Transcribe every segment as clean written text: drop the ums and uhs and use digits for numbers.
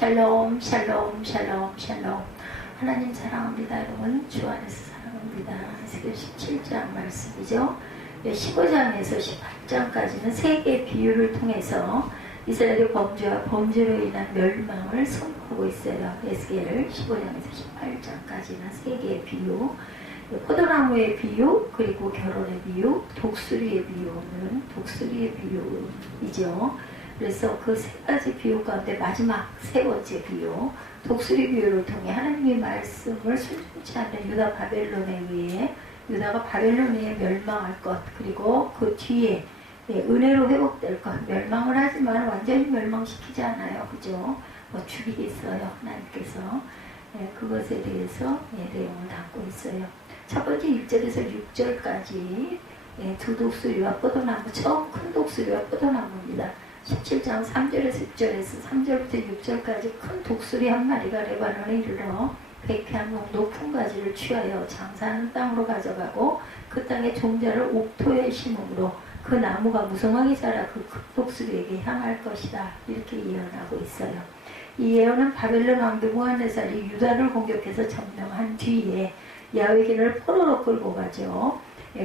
샬롬 샬롬 샬롬 샬롬. 하나님 사랑합니다. 여러분 주 안에서 사랑합니다. 에스겔 17장 말씀이죠. 15장에서 18장까지는 세 개의 비유를 통해서 이스라엘의 범죄와 범죄로 인한 멸망을 선포하고 있어요. 에스겔 15장에서 18장까지는 세 개의 비유, 포도나무의 비유, 그리고 결혼의 비유, 독수리의 비유는 독수리의 비유이죠. 그래서 그 세 가지 비유 가운데 마지막 세 번째 비유, 독수리 비유를 통해 하나님의 말씀을 순종치 않는 유다 바벨론에 의해 유다가 바벨론에 멸망할 것, 그리고 그 뒤에 은혜로 회복될 것, 멸망을 하지만 완전히 멸망시키지 않아요. 그죠? 뭐 죽이겠어요. 하나님께서. 그것에 대해서 내용을 담고 있어요. 첫 번째 1절에서 6절까지 두 독수리와 포도나무, 처음 큰 독수리와 포도나무입니다. 17장 3절에서 6절에서 3절부터 6절까지 큰 독수리 한 마리가 레바논에 이르러 백향목 높은 가지를 취하여 장사하는 땅으로 가져가고 그 땅의 종자를 옥토에 심음으로 그 나무가 무성하게 자라 그 큰 독수리에게 향할 것이다. 이렇게 예언하고 있어요. 이 예언은 바벨론 왕 느부갓네살이 유다를 공격해서 점령한 뒤에 야훼긴을 포로로 끌고 가죠.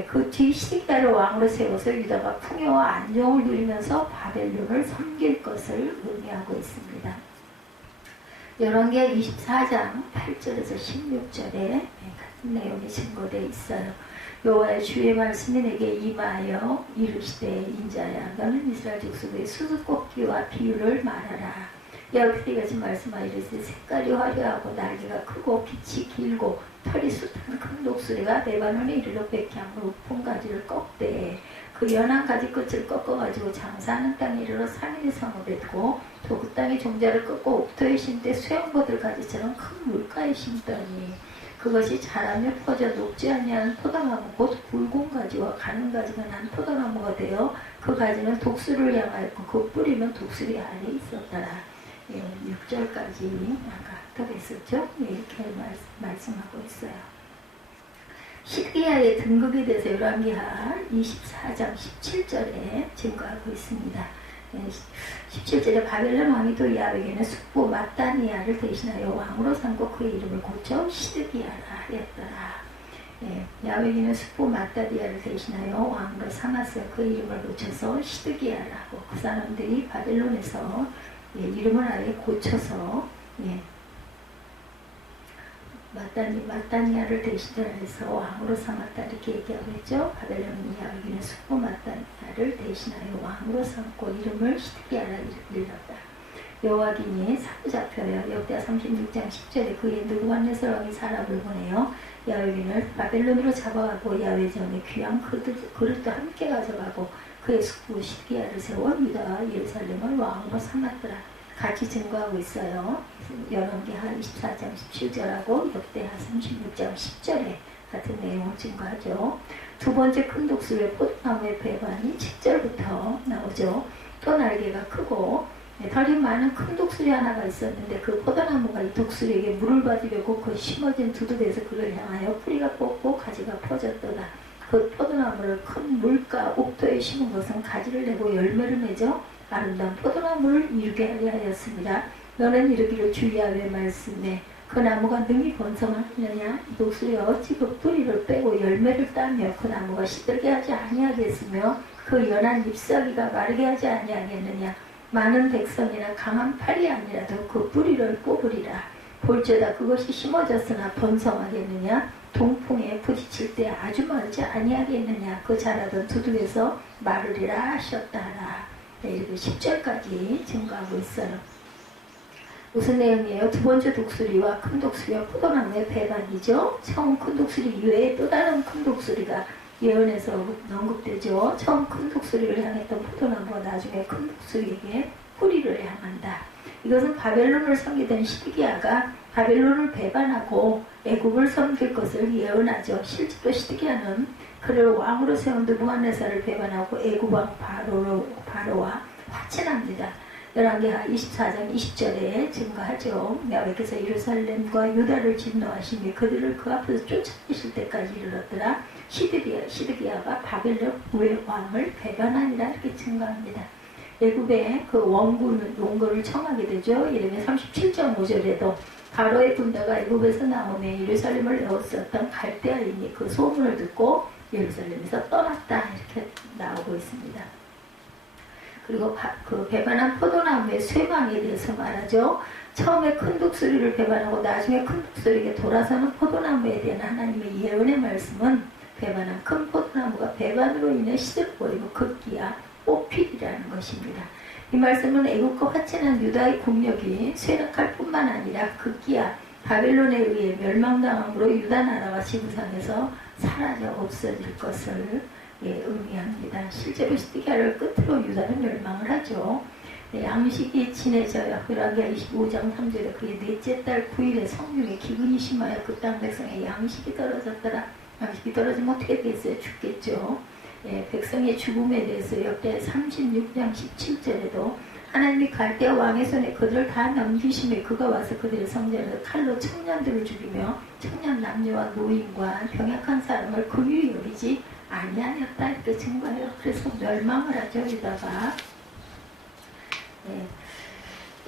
그 뒤 시드기야를 왕으로 세워서 유다가 풍요와 안정을 누리면서 바벨론을 섬길 것을 의미하고 있습니다. 열왕기하 24장 8절에서 16절에 같은 내용이 증거되어 있어요. 여호와의 주의 말씀이 내게 임하여 이르시되 인자야 너는 이스라엘 족속의 수수꽃기와 비유를 말하라. 여호와께서 이같이 말씀하여 이르시되 색깔이 화려하고 날개가 크고 빛이 길고 털이 숱한 큰 독수리가 레바논에 이르러 백향으로 높은 가지를 꺾되 그 연한 가지 끝을 꺾어가지고 장사하는 땅에 이르러 3일의 성읍에 두고 또 그 땅의 종자를 꺾고 옥토에 심되 수영보들 가지처럼 큰 물가에 심더니 그것이 자라며 퍼져 녹지 아니하는 포도나무 곧 굵은 가지와 가는 가지가 난 포도나무가 되어 그 가지는 독수리를 향하였고 그 뿌리는 독수리 안에 있었더라. 6절까지 아까 더 이렇게 말씀하고 있어요. 시드기야의 등극에 대해서 열왕기하 24장 17절에 증거하고 있습니다. 17절에 바벨론 왕이 또 야훼긴의 숙부 마따니아를 대신하여 왕으로 삼고 그의 이름을 고쳐 시드기야라 하였더라. 야훼긴의 숙부 마따니아를 대신하여 왕으로 삼았어요. 그 이름을 고쳐서 시드기야라 하고 그 사람들이 바벨론에서 이름을 아예 고쳐서 마따니아를 대신해서 왕으로 삼았다 이렇게 얘기하고 있죠. 바벨론 야훼긴의 숙부 마따니아를 대신하여 왕으로 삼고 이름을 시드기야라 일렀다. 여호와긴이 사로잡혀요. 역대하 36장 10절에 그의 느부갓네살 왕이 사람을 보내요. 야훼긴을 바벨론으로 잡아가고 야훼 전에 귀한 그릇도 함께 가져가고 그의 숙부 시드기야를 세워 유다와 예루살렘을 왕으로 삼았더라. 같이 증거하고 있어요. 열왕기하 24장 17절하고 역대하 36장 10절에 같은 내용을 증거하죠. 두 번째 큰 독수리의 포도나무의 배반이 7절부터 나오죠. 또 날개가 크고 털이 많은 큰 독수리 하나가 있었는데 그 포도나무가 이 독수리에게 물을 받으려고 그 심어진 두둑에서 그를 향하여 뿌리가 뽑고 가지가 퍼졌도다. 그 포도나무를 큰 물가 옥토에 심은 것은 가지를 내고 열매를 맺어 아름다운 포도나무를 이루게 하려 하였습니다. 너는 이르기를 주 야훼의 말씀에 그 나무가 능히 번성하느냐? 이 독수리가 어찌 그 뿌리를 빼고 열매를 따며 그 나무가 시들게 하지 아니하겠으며 그 연한 잎사귀가 마르게 하지 아니하겠느냐? 많은 백성이나 강한 팔이 아니라도 그 뿌리를 뽑으리라. 볼지어다 그것이 심어졌으나 번성하겠느냐? 동풍에 부딪힐 때 아주 멀지 아니하겠느냐? 그 자라던 두둑에서 마르리라 하셨다라. 이렇게 10절까지 증거하고 있어요. 무슨 내용이에요? 두 번째 독수리와 큰 독수리와 포도나무의 배반이죠. 처음 큰 독수리 이외에 또 다른 큰 독수리가 예언에서 언급되죠. 처음 큰 독수리를 향했던 포도나무가 나중에 큰 독수리에게 뿌리를 향한다. 이것은 바벨론을 섬기던 시드기야가 바벨론을 배반하고 애굽을 섬길 것을 예언하죠. 실제로 시드기야는 그를 왕으로 세운 느부갓네살을 배반하고 애굽 왕 바로와 화친합니다. 열왕기하 24장 20절에 증거하죠. 여호와께서 예루살렘과 유다를 진노하시며 그들을 그 앞에서 쫓아내실 때까지 이르렀더라. 시드기야가 바벨론 왕을 배반하니라 이렇게 증거합니다. 애굽의 그 원군 용거를 청하게 되죠. 이름에 37.5절에도 바로의 군대가 애굽에서 나오며 예루살렘을 에웠었던 갈대아인이 그 소문을 듣고 예루살렘에서 떠났다 이렇게 나오고 있습니다. 그리고 그 배반한 포도나무의 쇠망에 대해서 말하죠. 처음에 큰 독수리를 배반하고 나중에 큰 독수리에게 돌아서는 포도나무에 대한 하나님의 예언의 말씀은 배반한 큰 포도나무가 배반으로 인해 시들어버리고 급기야 뽑히리라는 것입니다. 이 말씀은 애국과 화친한 유다의 국력이 쇠락할 뿐만 아니라 급기야 바벨론에 의해 멸망당함으로 유다 나라가 지구상에서 사라져 없어질 것을 의미합니다. 실제로 시드기야를 끝으로 유다는 멸망을 하죠. 양식이 진해져요. 열왕기하 25장 3절에 그의 넷째 달 9일에 성중에 기근이 심하여 그 땅 백성의 양식이 떨어졌더라. 양식이 떨어지면 어떻게 됐어요? 죽겠죠. 백성의 죽음에 대해서 역대 36장 17절에도 하나님이 갈대아 왕의 손에 그들을 다 넘기심에 그가 와서 그들의 성전에서 칼로 청년들을 죽이며 청년 남녀와 노인과 병약한 사람을 긍휼히 여기지 아니하였다 이렇게 증거해요. 그래서 멸망을 하죠. 유다가.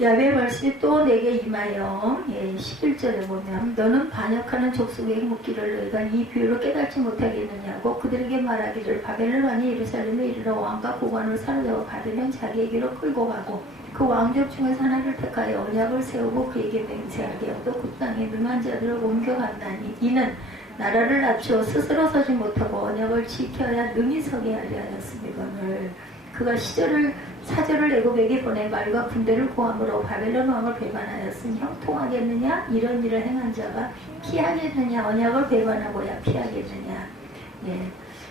야훼의 말씀이 또 내게 임하여 11절에 보면 너는 반역하는 족속의 묻기를 너희가 이 비유를 깨닫지 못하겠느냐고 그들에게 말하기를 바벨론 왕이 예루살렘에 이르러 왕과 고관을 사로잡아 받으면 자기에게로 끌고 가고 그 왕족 중에서 하나를 택하여 언약을 세우고 그에게 맹세하게 하고 그 땅에 능한 자들을 옮겨간다니 이는 나라를 낮추어 스스로 서지 못하고 언약을 지켜야 능히 서게 하려 하였음이거늘 그가 사절을 애굽에게 보내 말과 군대를 고함으로 바벨론 왕을 배반하였으니 형통하겠느냐? 이런 일을 행한 자가 피하겠느냐? 언약을 배반하고야 피하겠느냐?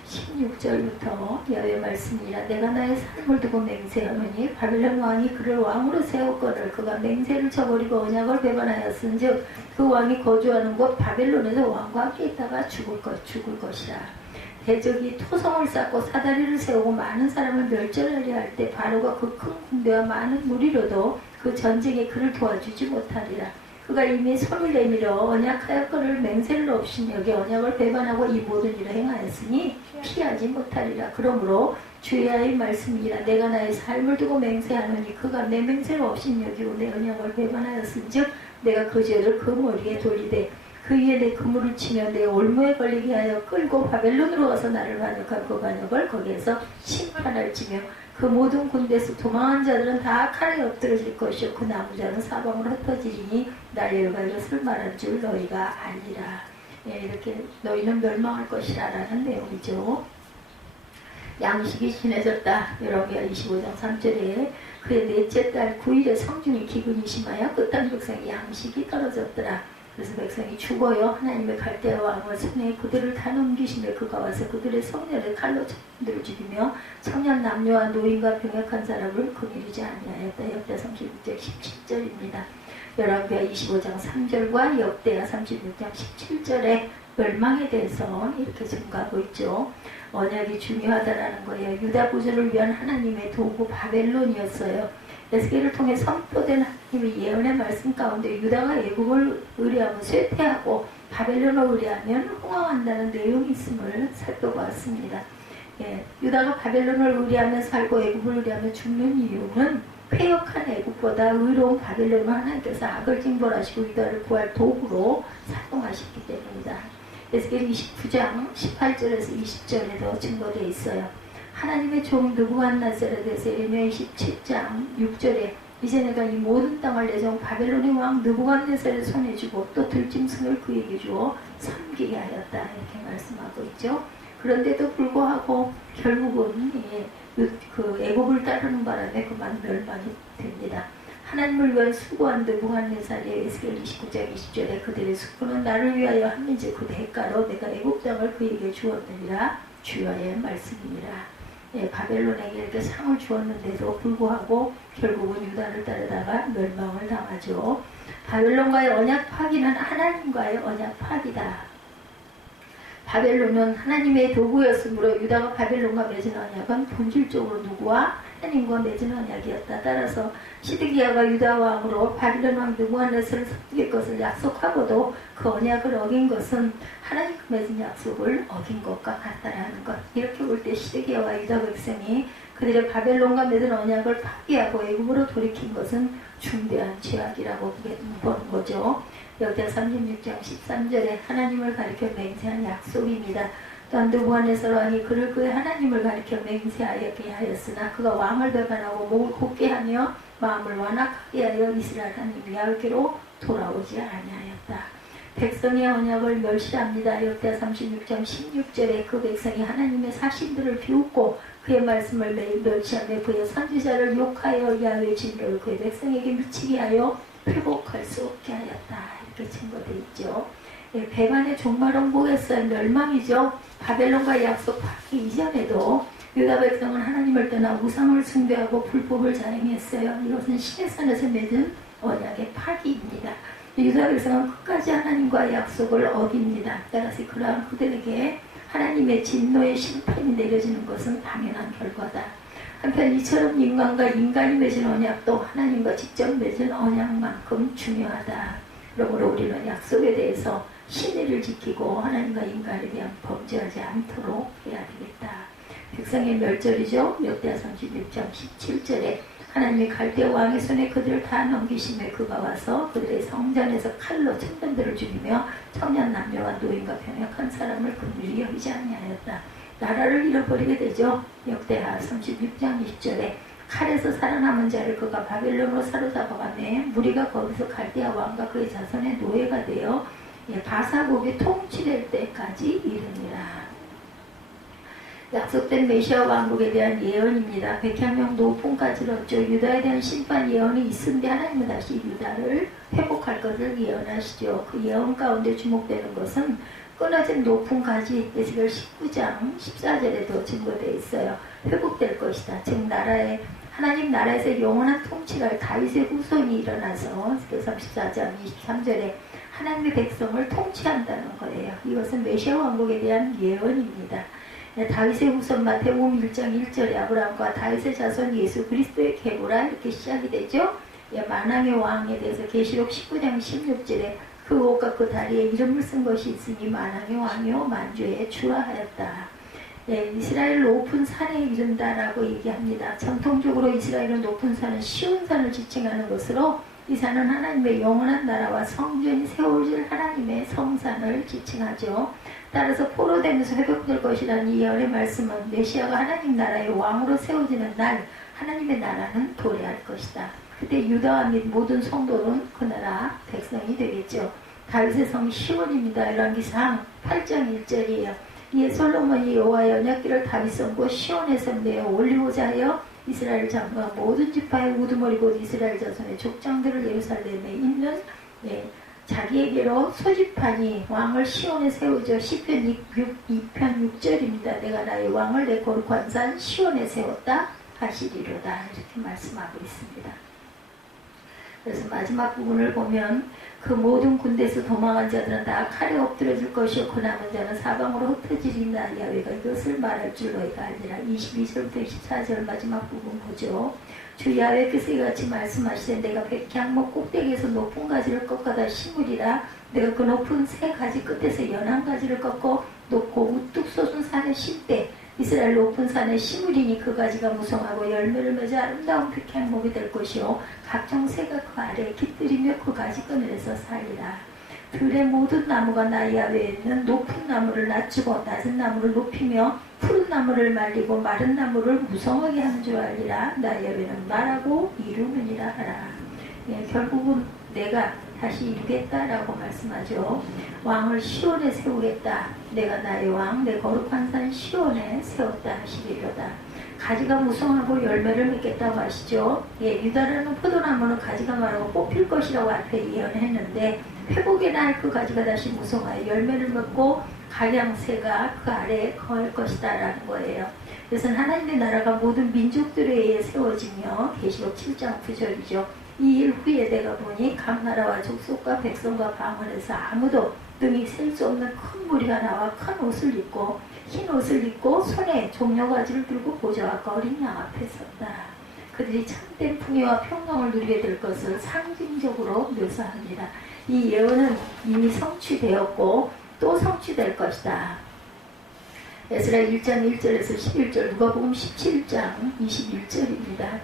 16절부터 야훼의 말씀이라 내가 나의 삶을 두고 맹세하노니 바벨론 왕이 그를 왕으로 세웠거늘 그가 맹세를 저버리고 언약을 배반하였은즉 그 왕이 거주하는 곳 바벨론에서 왕과 함께 있다가 죽을 것이라. 대적이 토성을 쌓고 사다리를 세우고 많은 사람을 멸절하려 할 때 바로가 그 큰 군대와 많은 무리로도 그 전쟁에 그를 도와주지 못하리라. 그가 이미 손을 내밀어 언약하였거늘 맹세를 없인 여기 언약을 배반하고 이 모든 일을 행하였으니 피하지 못하리라. 그러므로 주야의 말씀이라 내가 나의 삶을 두고 맹세하노니 그가 내 맹세를 없인 여기고 내 언약을 배반하였은즉 내가 그 죄를 그 머리에 돌리되 그 위에 내 그물을 치며 내 올무에 걸리게 하여 끌고 바벨론으로 와서 나를 반역한 그 반역을 거기에서 심판할지며 그 모든 군대에서 도망한 자들은 다 칼에 엎드러질 것이요 그 나무자는 사방으로 흩어지리니 날려가 이것을 말한 줄 너희가 알리라. 이렇게 너희는 멸망할 것이라 라는 내용이죠. 양식이 진해졌다. 열왕기하 25장 3절에 그의 넷째 달 9일에 성중에 기근이 심하여 그 땅 백성의 양식이 떨어졌더라. 그래서 백성이 죽어요. 하나님의 갈대아 왕을 손에 그들을 다 넘기시며 그가 와서 그들의 성년에 칼로 청년들을 죽이며 청년 남녀와 노인과 병약한 사람을 긍휼히지 아니하였다. 역대 36장 17절입니다. 열왕기하 25장 3절과 역대하 36장 17절의 멸망에 대해서 이렇게 증거하고 있죠. 언약이 중요하다라는 거예요. 유다 구조를 위한 하나님의 도구 바벨론이었어요. 에스겔을 통해 선포된 하나님의 예언의 말씀 가운데 유다가 애국을 의뢰하면 쇠퇴하고 바벨론을 의뢰하면 흥황한다는 내용이 있음을 살펴보았습니다. 유다가 바벨론을 의뢰하면 살고 애국을 의뢰하면 죽는 이유는 폐역한 애국보다 의로운 바벨론을 하나님께서 악을 징벌하시고 유다를 구할 도구로 사용하셨기 때문이다. 에스겔 29장 18절에서 20절에도 증거되어 있어요. 하나님의 종 느부갓네살에서 예레미야 27장 6절에 이제 내가 이 모든 땅을 내 종 바벨론의 왕 느부갓네살의 손에 주고 또 들짐승을 그에게 주어 섬기게 하였다 이렇게 말씀하고 있죠. 그런데도 불구하고 결국은 그 애국을 따르는 바람에 그만 멸망이 됩니다. 하나님을 위한 수고한 느부갓네살의 에스겔 29장 20절에 그들의 수고는 나를 위하여 함인지 그 대가로 내가 애국 땅을 그에게 주었느니라 주여의 말씀이니라. 바벨론에게 이렇게 상을 주었는데도 불구하고 결국은 유다를 따르다가 멸망을 당하죠. 바벨론과의 언약 파기는 하나님과의 언약 파기다. 바벨론은 하나님의 도구였으므로 유다가 바벨론과 맺은 언약은 본질적으로 누구와 하나님과 맺은 언약이었다. 따라서 시드기야가 유다 왕으로 바벨론 왕 느부갓네살을 섬길 것을 약속하고도 그 언약을 어긴 것은 하나님과 맺은 약속을 어긴 것과 같다라는 것. 이렇게 볼 때 시드기야와 유다 백성이 그들의 바벨론과 맺은 언약을 파기하고 애굽으로 돌이킨 것은 중대한 죄악이라고 보는 거죠. 역대 36장 13절에 하나님을 가리켜 맹세한 약속입니다. 또한 느부갓네살 왕이 그를 그의 하나님을 가리켜 맹세하였게 하였으나 그가 왕을 배반하고 목을 곧게 하며 마음을 완악하게 하여 이스라엘 하나님 야훼께로 돌아오지 아니하였다. 백성의 언약을 멸시합니다. 역대 36장 16절에 그 백성이 하나님의 사신들을 비웃고 그의 말씀을 매일 멸시하며 그의 선지자를 욕하여 야훼의 진노를 그의 백성에게 미치게 하여 회복할 수 없게 하였다. 이렇게 증거되어 있죠. 예, 배반의 종말은 뭐겠어요? 멸망이죠. 바벨론과 약속하기 이전에도 유다 백성은 하나님을 떠나 우상을 숭배하고 불법을 자행했어요. 이것은 시내산에서 맺은 언약의 파기입니다. 유다 백성은 끝까지 하나님과의 약속을 어깁니다. 따라서 그러한 그들에게 하나님의 진노의 심판이 내려지는 것은 당연한 결과다. 한편 이처럼 인간과 인간이 맺은 언약도 하나님과 직접 맺은 언약만큼 중요하다. 그러므로 우리는 약속에 대해서 신의를 지키고 하나님과 인간에 대한 범죄하지 않도록 해야 되겠다. 백성의 멸절이죠. 역대 36장 17절에 하나님이 갈대아 왕의 손에 그들을 다 넘기시며 그가 와서 그들의 성전에서 칼로 천번들을 죽이며 청년 남녀와 노인과 병약한 사람을 긍휼히 여기지 아니하였다. 나라를 잃어버리게 되죠. 역대하 36장 20절에 칼에서 살아남은 자를 그가 바벨론으로 사로잡아가매 무리가 거기서 갈대아 왕과 그의 자손의 노예가 되어 바사국이 통치될 때까지 이르니라. 약속된 메시아 왕국에 대한 예언입니다. 백향명 노풍까지 얻죠. 유다에 대한 심판 예언이 있은데 하나님은 다시 유다를 회복할 것을 예언하시죠. 그 예언 가운데 주목되는 것은 끊어진 높음까지 에스겔 19장 14절에도 증거되어 있어요. 회복될 것이다. 즉 하나님 나라에서 영원한 통치가 다윗의 후손이 일어나서 에스겔 34장 23절에 하나님의 백성을 통치한다는 거예요. 이것은 메시아 왕국에 대한 예언입니다. 다윗의 후손 마태복음 1장 1절에 아브라함과 다윗의 자손 예수 그리스도의 계보라 이렇게 시작이 되죠. 만왕의 왕에 대해서 계시록 19장 16절에 그 옷과 그 다리에 이름을 쓴 것이 있으니 만왕의 왕이요 만주의 주라 하였다. 이스라엘 높은 산에 이른다라고 얘기합니다. 전통적으로 이스라엘은 높은 산은 시온산을 지칭하는 것으로 이 산은 하나님의 영원한 나라와 성전이 세워질 하나님의 성산을 지칭하죠. 따라서 포로되면서 회복될 것이라는 이 예언의 말씀은 메시아가 하나님 나라의 왕으로 세워지는 날 하나님의 나라는 도래할 것이다. 그때 유다와 및 모든 성도는 그 나라 백성이 되겠죠. 다윗의 성 시온입니다. 열왕기상 8장 1절이에요. 이에 솔로몬이 여호와의 언약궤를 다윗 성고 시온에서 내어 올리고자 하여 이스라엘 장과 모든 지파의 우두머리 곧 이스라엘 자손의 족장들을 예루살렘에 있는 자기에게로 소집하니 왕을 시온에 세우죠. 시편 2편 6절입니다. 내가 나의 왕을 내 거룩한 산 시온에 세웠다 하시리로다. 이렇게 말씀하고 있습니다. 그래서 마지막 부분을 보면 그 모든 군대에서 도망한 자들은 다 칼에 엎드려질 것이요 그 남은 자는 사방으로 흩어지리라. 야훼가 이것을 말할 줄 너희가 알리라. 22절부터 24절 마지막 부분 보죠. 주 야훼께서 이같이 말씀하시되 내가 백향목 꼭대기에서 높은 가지를 꺾어다 심으리라. 내가 그 높은 새 가지 끝에서 연한 가지를 꺾어 높고 우뚝 솟은 산에 심되 이스라엘 높은 산에 심으리니 그 가지가 무성하고 열매를 맺어 아름다운 백향목이 될 것이요 각종 새가 그 아래에 깃들이며 그 가지 그늘에서 살리라. 들의 모든 나무가 나 야훼에는 높은 나무를 낮추고 낮은 나무를 높이며 푸른 나무를 말리고 마른 나무를 무성하게 하는 줄 알리라. 나 야훼는 말하고 이루느니라 하라. 결국은 내가 다시 이루겠다라고 말씀하죠. 왕을 시온에 세우겠다. 내가 나의 왕, 내 거룩한 산 시온에 세웠다 하시리로다. 가지가 무성하고 열매를 맺겠다고 하시죠. 유다라는 포도나무는 가지가 마르고 뽑힐 것이라고 앞에 예언했는데 회복의 날 그 가지가 다시 무성하여 열매를 맺고 각양새가 그 아래에 거할 것이다 라는 거예요. 그래서 하나님의 나라가 모든 민족들에 의해 세워지며 계시록 7장 9절이죠. 이 일 후에 내가 보니 각 나라와 족속과 백성과 방언에서 아무도 능히 셀 수 없는 큰 무리가 나와 큰 옷을 입고 흰 옷을 입고 손에 종려가지를 들고 보좌와 어린 양 앞에 섰다. 그들이 참된 풍요와 평강을 누리게 될 것을 상징적으로 묘사합니다. 이 예언은 이미 성취되었고 또 성취될 것이다. 에스라 1장 1절에서 11절, 누가복음 17장 21절입니다.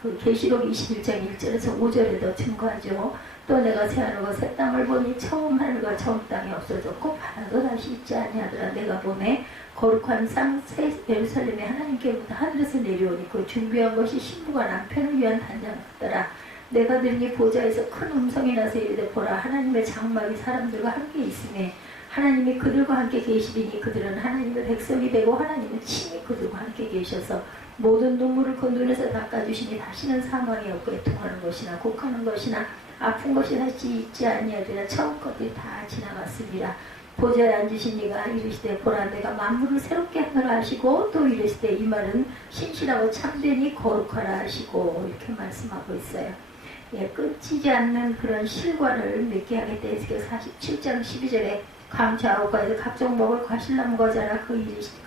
그 계시록 21장 1절에서 5절에도 증거하죠. 또 내가 새하늘과 새 땅을 보니 처음 하늘과 처음 땅이 없어졌고 바다도 다시 있지 아니하더라. 내가 보매 거룩한 상 새 예루살렘에 하나님께로부터 하늘에서 내려오니 그 준비한 것이 신부가 남편을 위한 단장 같더라. 내가 들으니 보좌에서 큰 음성이 나서 이르되 보라 하나님의 장막이 사람들과 함께 있으매 하나님이 그들과 함께 계시리니 그들은 하나님의 백성이 되고 하나님은 친히 그들과 함께 계셔서 모든 눈물을 그 눈에서 닦아주시니 다시는 사망이 없고 애통하는 것이나 곡하는 것이나 아픈 것이 다시 있지 아니하리라. 처음 것들이 다 지나갔습니다. 보좌에 앉으신 이가 이르시되 보라 내가 만물을 새롭게 하노라 하시고 또 이르시되 이 말은 신실하고 참되니 거룩하라 하시고 이렇게 말씀하고 있어요. 예, 끊지지 않는 그런 실과를 맺게 하겠다. 에스겔 47장 12절에 강좌옥가에서 각종 먹을 과실나무가 자라 그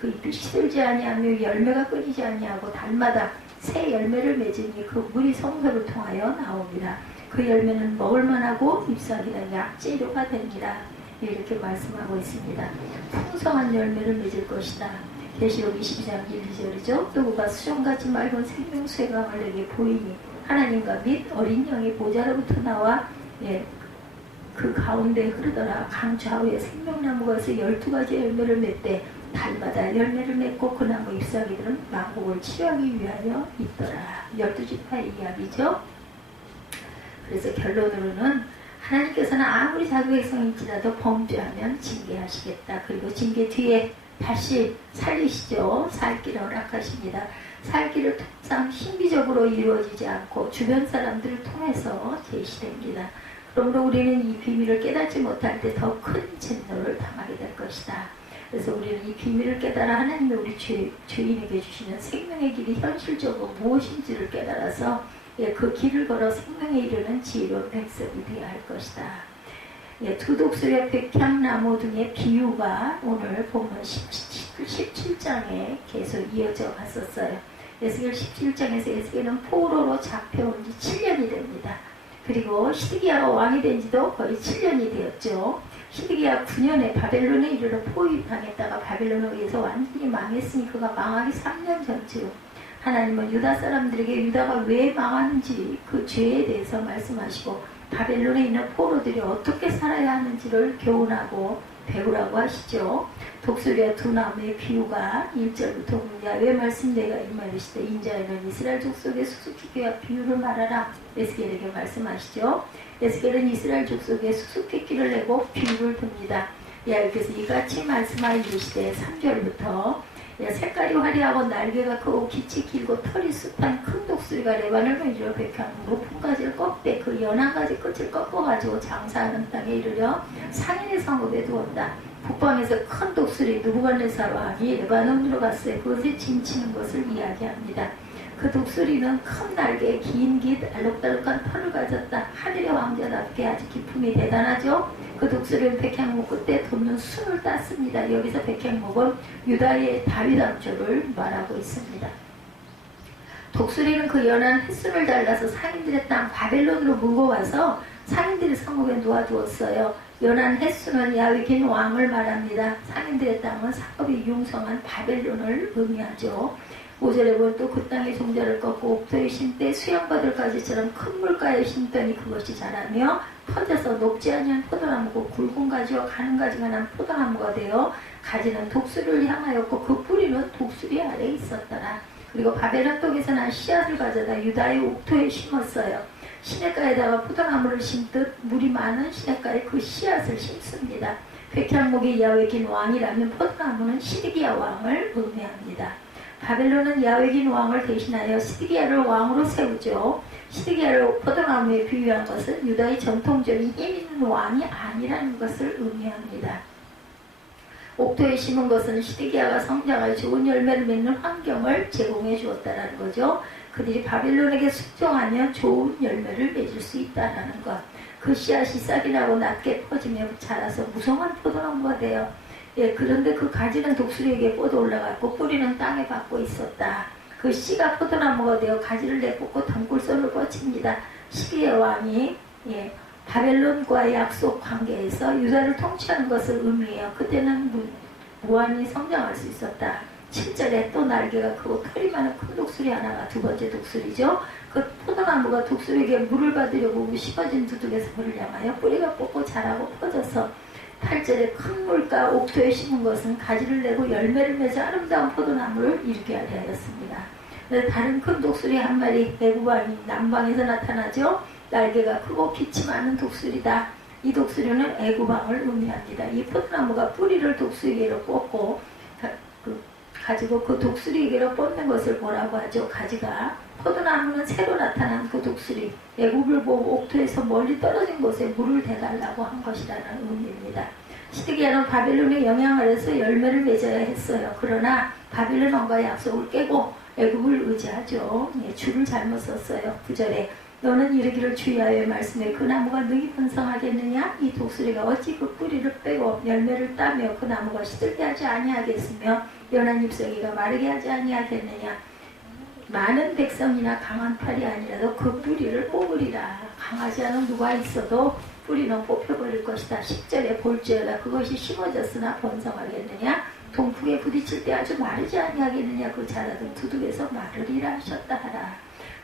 잎이 시들지 아니하며 열매가 끊이지 아니하고 달마다 새 열매를 맺으니 그 물이 성소를 통하여 나옵니다. 그 열매는 먹을만하고 잎사귀는 약재료가 됩니다. 이렇게 말씀하고 있습니다. 풍성한 열매를 맺을 것이다. 계시록 22장 1, 2절이죠. 또 그가 수정같이 맑은 생명수의 강을 내게 보이니 하나님과 및 어린 양의 보좌로부터 나와 그 가운데 흐르더라. 강 좌우에 생명나무가 있어 12가지 열매를 맺되 달마다 열매를 맺고 그 나무 잎사귀들은 만국을 치유하기 위하여 있더라. 12지파의 이야기죠. 그래서 결론으로는 하나님께서는 아무리 자기 백성일지라도 범죄하면 징계하시겠다. 그리고 징계 뒤에 다시 살리시죠. 살기를 허락하십니다. 살기를 통상 신비적으로 이루어지지 않고 주변 사람들을 통해서 제시됩니다. 그러므로 우리는 이 비밀을 깨닫지 못할 때 더 큰 진노를 당하게 될 것이다. 그래서 우리는 이 비밀을 깨달아 하나님이 우리 주인에게 주시는 생명의 길이 현실적으로 무엇인지를 깨달아서 그 길을 걸어 생명에 이르는 지혜로운 백성이 되어야 할 것이다. 두 독수리와 백향나무 등의 비유가 오늘 보면 17장에 계속 이어져 갔었어요. 에스겔 17장에서 에스겔은 포로로 잡혀온 지 7년이 됩니다. 그리고 시드기야가 왕이 된 지도 거의 7년이 되었죠. 시드기야 9년에 바벨론에 이르러 포위당했다가 바벨론에 의해서 완전히 망했으니 그가 망하기 3년 전쯤 하나님은 유다 사람들에게 유다가 왜 망하는지 그 죄에 대해서 말씀하시고 바벨론에 있는 포로들이 어떻게 살아야 하는지를 교훈하고 배우라고 하시죠. 독수리와 두 나무의 비유가 1절부터 야훼 말씀 내가 임하시되 인자에는 이스라엘 족속의 수수께끼와 비유를 말하라. 에스겔에게 말씀하시죠. 에스겔은 이스라엘 족속의 수수께끼를 내고 비유를 듭니다. 야훼께서 이같이 말씀하여 이르시되 3절부터 색깔이 화려하고 날개가 크고 깃이 길고 털이 숱한 큰 독수리가 레바논을 이르러 백향 높은 가지를 꺾되 그 연한 가지 끝을 꺾어가지고 장사하는 땅에 이르려 상인의 성읍에 두었다. 북방에서 큰 독수리 느부갓네살 왕이 레바논으로 갔어요. 그것에 진치는 것을 이야기합니다. 그 독수리는 큰 날개에 긴 깃 알록달록한 털을 가졌다. 하늘의 왕자답게 아주 기품이 대단하죠. 그 독수리는 백향목 끝에 돋는 순을 땄습니다. 여기서 백향목은 유다의 다윗 왕조를 말하고 있습니다. 독수리는 그 연한 햇순을 달라서 상인들의 땅 바벨론으로 몰고 와서 상인들의 성읍에 놓아두었어요. 연한 햇순은 야훼긴 왕을 말합니다. 상인들의 땅은 사업이 융성한 바벨론을 의미하죠. 5절에 보면 또 그 땅의 종자를 꺾고 옥토에 심되 수양받을 가지처럼 큰 물가에 심더니 그것이 자라며 퍼져서 높지 아니한 포도나무고 굵은 가지와 가는 가지가 난 포도나무가 되어 가지는 독수리를 향하였고 그 뿌리는 독수리 아래에 있었더라. 그리고 바벨론 떡에서 난 씨앗을 가져다 유다의 옥토에 심었어요. 시냇가에다가 포도나무를 심듯 물이 많은 시냇가에 그 씨앗을 심습니다. 백향목이 야훼긴 왕이라면 포도나무는 시드기야 왕을 의미합니다. 바벨론은 야훼긴 왕을 대신하여 시드기야를 왕으로 세우죠. 시드기야를 포도나무에 비유한 것은 유다의 전통적인 힘 있는 왕이 아니라는 것을 의미합니다. 옥토에 심은 것은 시드기야가 성장할 좋은 열매를 맺는 환경을 제공해 주었다는 거죠. 그들이 바벨론에게 순종하면 좋은 열매를 맺을 수 있다는 것. 그 씨앗이 싹이 나고 낮게 퍼지며 자라서 무성한 포도나무가 되어 그런데 그 가지는 독수리에게 뻗어 올라갔고 뿌리는 땅에 박고 있었다. 그 씨가 포도나무가 되어 가지를 내뻗고 덩굴선을 뻗칩니다. 시드기야 왕이 바벨론과의 약속 관계에서 유다를 통치하는 것을 의미해요. 그때는 무한히 성장할 수 있었다. 7절에 또 날개가 크고 털이 많은 큰 독수리 하나가 두 번째 독수리죠. 그 포도나무가 독수리에게 물을 받으려고 심어진 두둑에서 물을 향하여 뿌리가 뽑고 자라고 퍼져서 8절에 큰 물가 옥토에 심은 것은 가지를 내고 열매를 맺어 아름다운 포도나무를 일으게 하였습니다. 다른 큰 독수리 한 마리 애굽왕이 남방에서 나타나죠. 날개가 크고 빛이 많은 독수리다. 이 독수리는 애굽왕을 의미합니다. 이 포도나무가 뿌리를 독수리에게로 뽑고 가지고 그 독수리에게로 뻗는 것을 뭐라고 하죠? 가지가. 포도나무는 새로 나타난 그 독수리, 애굽을 보고 옥토에서 멀리 떨어진 곳에 물을 대달라고 한 것이라는 의미입니다. 시드기야는 바벨론의 영향 아래서 열매를 맺어야 했어요. 그러나 바벨론 왕과의 약속을 깨고 애굽을 의지하죠. 줄을 잘못 썼어요. 9절에 너는 이르기를 주야의 말씀에 그 나무가 능히 번성하겠느냐? 이 독수리가 어찌 그 뿌리를 빼고 열매를 따며 그 나무가 시들게 하지 아니하겠으며 연한 잎사귀가 마르게 하지 아니하겠느냐? 많은 백성이나 강한 팔이 아니라도 그 뿌리를 뽑으리라. 강하지 않은 누가 있어도 뿌리는 뽑혀버릴 것이다. 10절에 볼지어다 그것이 심어졌으나 번성하겠느냐? 동풍에 부딪힐 때 아주 마르지 아니하겠느냐? 그 자라던 두둑에서 마르리라 하셨다 하라.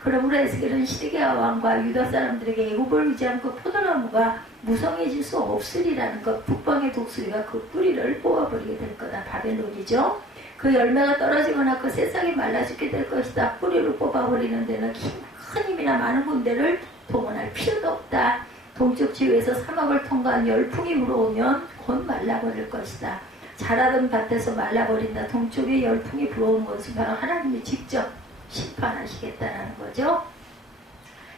그러므로 에스겔은 시드기야 왕과 유다 사람들에게 애굽을 의지한 그 포도나무가 무성해질 수 없으리라는 것, 북방의 독수리가 그 뿌리를 뽑아버리게 될 거다. 바벨론이죠. 그 열매가 떨어지거나 그 새싹이 말라 죽게 될 것이다. 뿌리를 뽑아버리는 데는 큰 힘이나 많은 군대를 동원할 필요도 없다. 동쪽 지구에서 사막을 통과한 열풍이 불어오면 곧 말라버릴 것이다. 자라던 밭에서 말라버린다. 동쪽에 열풍이 불어오는 것은 바로 하나님이 직접 심판하시겠다는 거죠.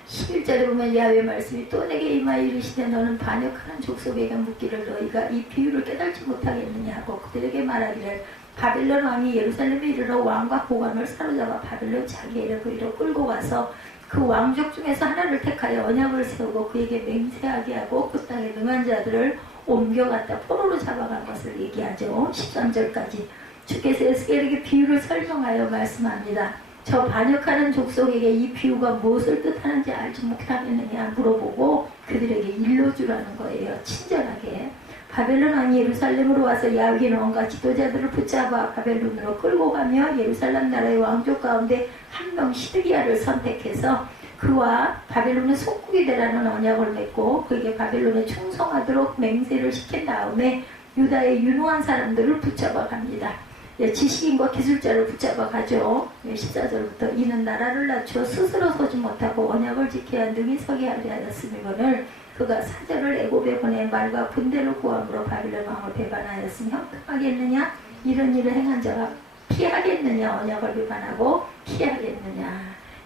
11절에 보면 야훼의 말씀이 또 내게 임하여 이르시되 너는 반역하는 족속에게 묻기를 너희가 이 비유를 깨달지 못하겠느냐 하고 그들에게 말하기를 바벨론 왕이 예루살렘에 이르러 왕과 고관을 사로잡아 바벨론 자기의 그리로 끌고 가서 그 왕족 중에서 하나를 택하여 언약을 세우고 그에게 맹세하게 하고 그 땅에 능한 자들을 옮겨갔다 포로로 잡아간 것을 얘기하죠. 13절까지 주께서 에스겔에게 비유를 설명하여 말씀합니다. 저 반역하는 족속에게 이 비유가 무엇을 뜻하는지 알지 못하겠느냐 물어보고 그들에게 일러주라는 거예요. 친절하게. 바벨론 왕이 예루살렘으로 와서 야훼의 왕과 지도자들을 붙잡아 바벨론으로 끌고 가며 예루살렘 나라의 왕족 가운데 한 명 시드기야를 선택해서 그와 바벨론의 속국이 되라는 언약을 맺고 그에게 바벨론에 충성하도록 맹세를 시킨 다음에 유다의 유능한 사람들을 붙잡아 갑니다. 지식인과 기술자를 붙잡아 가죠. 14절부터 이는 나라를 낮추어 스스로 서지 못하고 언약을 지켜야 능히 서게 하려 하였으므로는 그가 사자를 애굽에 보내 말과 군대를 구함으로 바벨론 왕을 배반하였으니 형통하겠느냐? 이런 일을 행한 자가 피하겠느냐? 언약을 배반하고 피하겠느냐?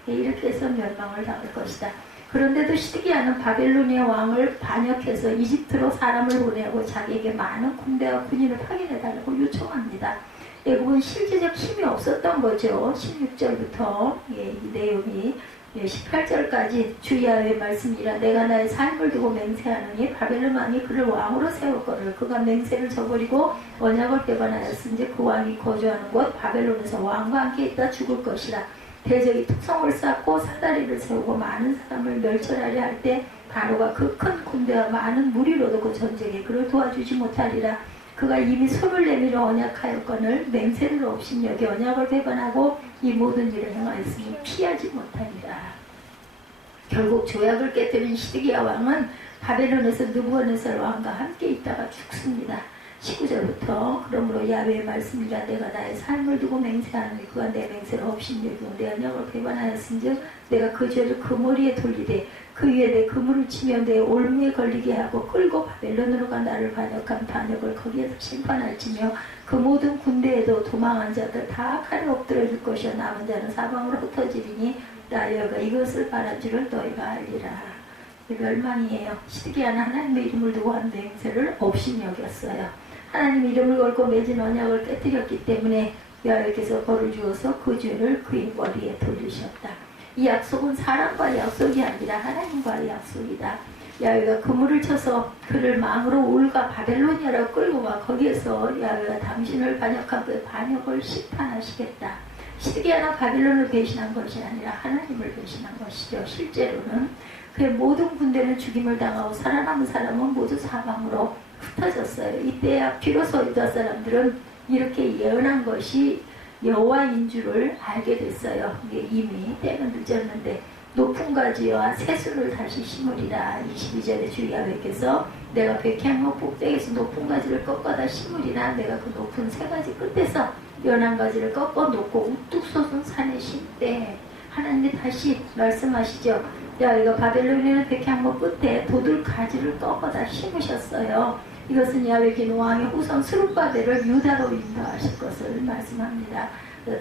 이렇게 해서 멸망을 당할 것이다. 그런데도 시드기야는 바벨론의 왕을 반역해서 이집트로 사람을 보내고 자기에게 많은 군대와 군인을 파견해달라고 요청합니다. 애굽은 실제적 힘이 없었던 거죠. 16절부터 이 내용이 18절까지 주야훼의 말씀이라 내가 나의 삶을 두고 맹세하느니 바벨론 왕이 그를 왕으로 세울 거를 그가 맹세를 저버리고 언약을 배반하였은지 그 왕이 거주하는 곳 바벨론에서 왕과 함께 있다 죽을 것이라. 대적이 특성을 쌓고 사다리를 세우고 많은 사람을 멸절하려 할 때 바로가 그 큰 군대와 많은 무리로도 그 전쟁에 그를 도와주지 못하리라. 그가 이미 손을 내밀어 언약하였거늘 맹세를 없인 여기 언약을 배반하고 이 모든 일을 행하였으니 피하지 못하리라. 결국 조약을 깨뜨린 시드기야 왕은 바벨론에서 느부갓네살 왕과 함께 있다가 죽습니다. 19절부터 그러므로 야훼의 말씀이라 내가 나의 삶을 두고 맹세하노니 그가 내 맹세를 없인 여기고 내 언약을 배반하였은즉 내가 그 죄를 그 머리에 돌리되 그 위에 내 그물을 치며 내 올무에 걸리게 하고 끌고 바벨론으로 가 나를 반역한 반역을 거기에서 심판할지며 그 모든 군대에도 도망한 자들 다 칼에 엎드려 줄 것이요 남은 자는 사방으로 흩어지리니 나 여호와가 이것을 바란 줄을 너희가 알리라. 멸망이에요. 시드기야는 하나님의 이름을 두고 한 맹세를 업신여겼어요. 하나님 이름을 걸고 맺은 언약을 깨뜨렸기 때문에 야훼께서 벌을 주어서 그 죄를 그의 머리에 돌리셨다. 이 약속은 사람과의 약속이 아니라 하나님과의 약속이다. 야훼가 그물을 쳐서 그를 망으로 올가 바벨로니아로 끌고 가 거기에서 야훼가 당신을 반역한 그 반역을 심판하시겠다. 시드기야나 바벨론을 배신한 것이 아니라 하나님을 배신한 것이죠. 실제로는 그의 모든 군대는 죽임을 당하고 살아남은 사람은 모두 사방으로 흩어졌어요. 이때야 비로소 유다 사람들은 이렇게 예언한 것이 여호와인 줄을 알게 됐어요. 이게 이미 때는 늦었는데 높은 가지와 새순을 다시 심으리라. 22절에 주 야훼께서 내가 백향목 꼭대기에서 높은 가지를 꺾어다 심으리라. 내가 그 높은 새 가지 끝에서 연한 가지를 꺾어 놓고 우뚝 솟은 산에 심되. 하나님이 다시 말씀하시죠. 야훼가 바벨론이라는 백향목 끝에 돋을 가지를 꺾어다 심으셨어요. 이것은 야훼 기노 왕의 후손 스룹바벨을 유다로 인도하실 것을 말씀합니다.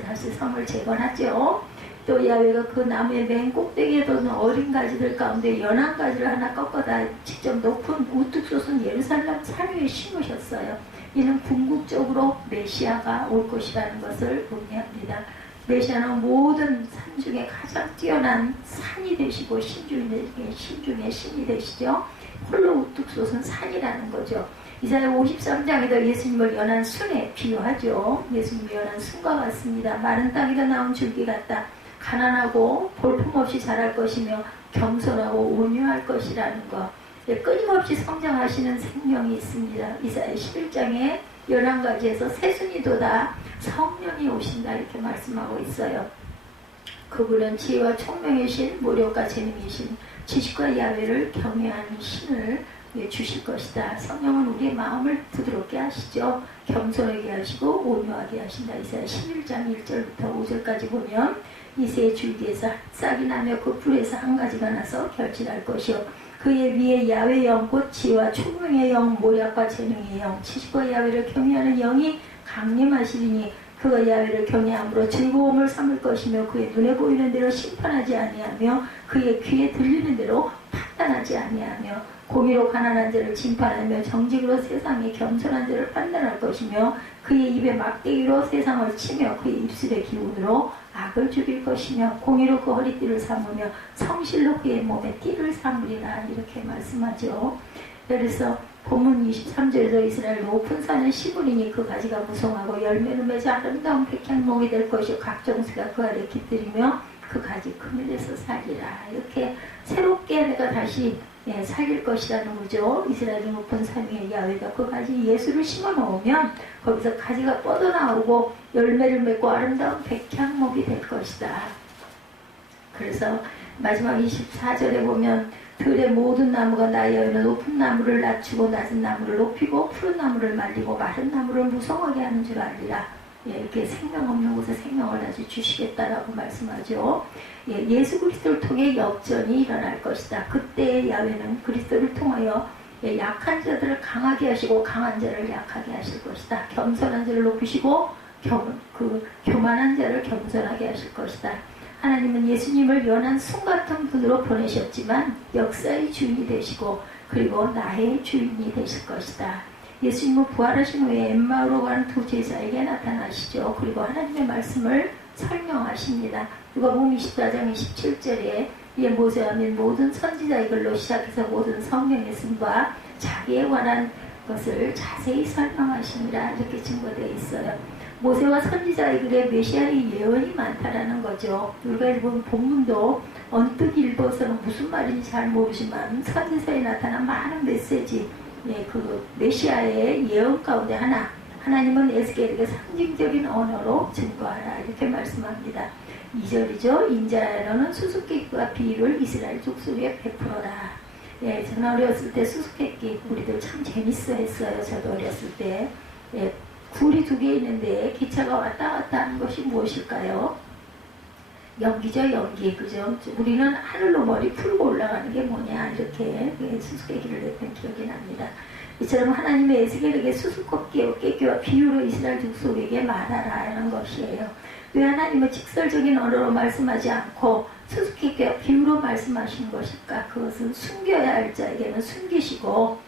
다시 성을 재건하죠. 또 야훼가 그 나무의 맨 꼭대기에 돋는 어린 가지들 가운데 연한 가지를 하나 꺾어다 직접 높은 우뚝 솟은 예루살렘 산 위에 심으셨어요. 이는 궁극적으로 메시아가 올 것이라는 것을 의미합니다. 메시아는 모든 산 중에 가장 뛰어난 산이 되시고 신 중에 신이 되시죠. 홀로 우뚝 솟은 산이라는 거죠. 이사야 53장에도 예수님을 연한 순에 비유하죠. 예수님이 연한 순과 같습니다. 마른 땅에서 나온 줄기 같다. 가난하고 볼품없이 자랄 것이며 겸손하고 온유할 것이라는 것. 끊임없이 성장하시는 생명이 있습니다. 이사야 11장에 11가지에서 새순이 돋아 성령이 오신다 이렇게 말씀하고 있어요. 그분은 지혜와 총명의 신, 모력과 재능의 신, 지식과 야훼를 경외하는 신을 주실 것이다. 성령은 우리의 마음을 부드럽게 하시죠. 겸손하게 하시고 온유하게 하신다. 이사야 11장 1절부터 5절까지 보면 이 새 줄기에서 싹이 나며 그 풀에서 한 가지가 나서 결실할 것이요 그의 위에 야훼의 영 곧 지혜와 총명의 영, 모략과 재능의 영, 지식과 야훼를 경외하는 영이 강림하시리니 그가 야훼를 경외함으로 즐거움을 삼을 것이며 그의 눈에 보이는 대로 심판하지 아니하며 그의 귀에 들리는 대로 판단하지 아니하며 공의로 가난한 자를 심판하며 정직으로 세상에 겸손한 자를 판단할 것이며 그의 입에 막대기로 세상을 치며 그의 입술의 기운으로 악을 죽일 것이며 공의로 그 허리띠를 삼으며 성실로 그의 몸에 띠를 삼으리라 이렇게 말씀하죠. 그래서 본문 23절에서 이스라엘 높은 산을 심으리니 그 가지가 무성하고 열매를 맺어 아름다운 백향목이 될 것이요 각종 새가 그 아래 깃들이며 그 가지 그늘에서 살리라. 이렇게 새롭게 내가 다시 살릴 것이라는 거죠. 이스라엘의 높은 산 위에 야훼가 그 가지 예수를 심어 놓으면 거기서 가지가 뻗어나오고 열매를 맺고 아름다운 백향목이 될 것이다. 그래서 마지막 24절에 보면 들의 모든 나무가 나여는 높은 나무를 낮추고 낮은 나무를 높이고 푸른 나무를 말리고 마른 나무를 무성하게 하는 줄 알리라. 이렇게 생명 없는 곳에 생명을 다시 주시겠다라고 말씀하죠. 예수 그리스도를 통해 역전이 일어날 것이다. 그때 야훼는 그리스도를 통하여 약한 자들을 강하게 하시고 강한 자를 약하게 하실 것이다. 겸손한 자를 높이시고 교만한 자를 겸손하게 하실 것이다. 하나님은 예수님을 연한 순 같은 분으로 보내셨지만 역사의 주인이 되시고 그리고 나의 주인이 되실 것이다. 예수님은 부활하신 후에 엠마오로 가는 두 제자에게 나타나시죠. 그리고 하나님의 말씀을 설명하십니다. 누가복음 24장 27절에 이에 모세와 및 모든 선지자의 글로 시작해서 모든 성경의 쓴바 자기에 관한 것을 자세히 설명하시니라 이렇게 증거되어 있어요. 모세와 선지자의 글에 메시아의 예언이 많다라는 거죠. 우리가 읽은 본문도 언뜻 읽어서는 무슨 말인지 잘 모르지만 선지서에 나타난 많은 메시지, 그 메시아의 예언 가운데 하나, 하나님은 에스겔에게 상징적인 언어로 증거하라 이렇게 말씀합니다. 2절이죠. 인자야너는 수수께끼와 비유를 이스라엘 족속에 베풀어라. 저는 어렸을 때 수수께끼 우리들 참 재밌어 했어요. 저도 어렸을 때. 굴이 두 개 있는데 기차가 왔다 갔다 하는 것이 무엇일까요? 연기죠, 연기. 그죠? 우리는 하늘로 머리 풀고 올라가는 게 뭐냐 이렇게 수수께끼를 냈던 기억이 납니다. 이처럼 하나님의 에스겔에게 수수께끼와 비유로 이스라엘 족속에게 말하라 하는 것이에요. 왜 하나님은 직설적인 언어로 말씀하지 않고 수수께끼와 비유로 말씀하신 것일까? 그것은 숨겨야 할 자에게는 숨기시고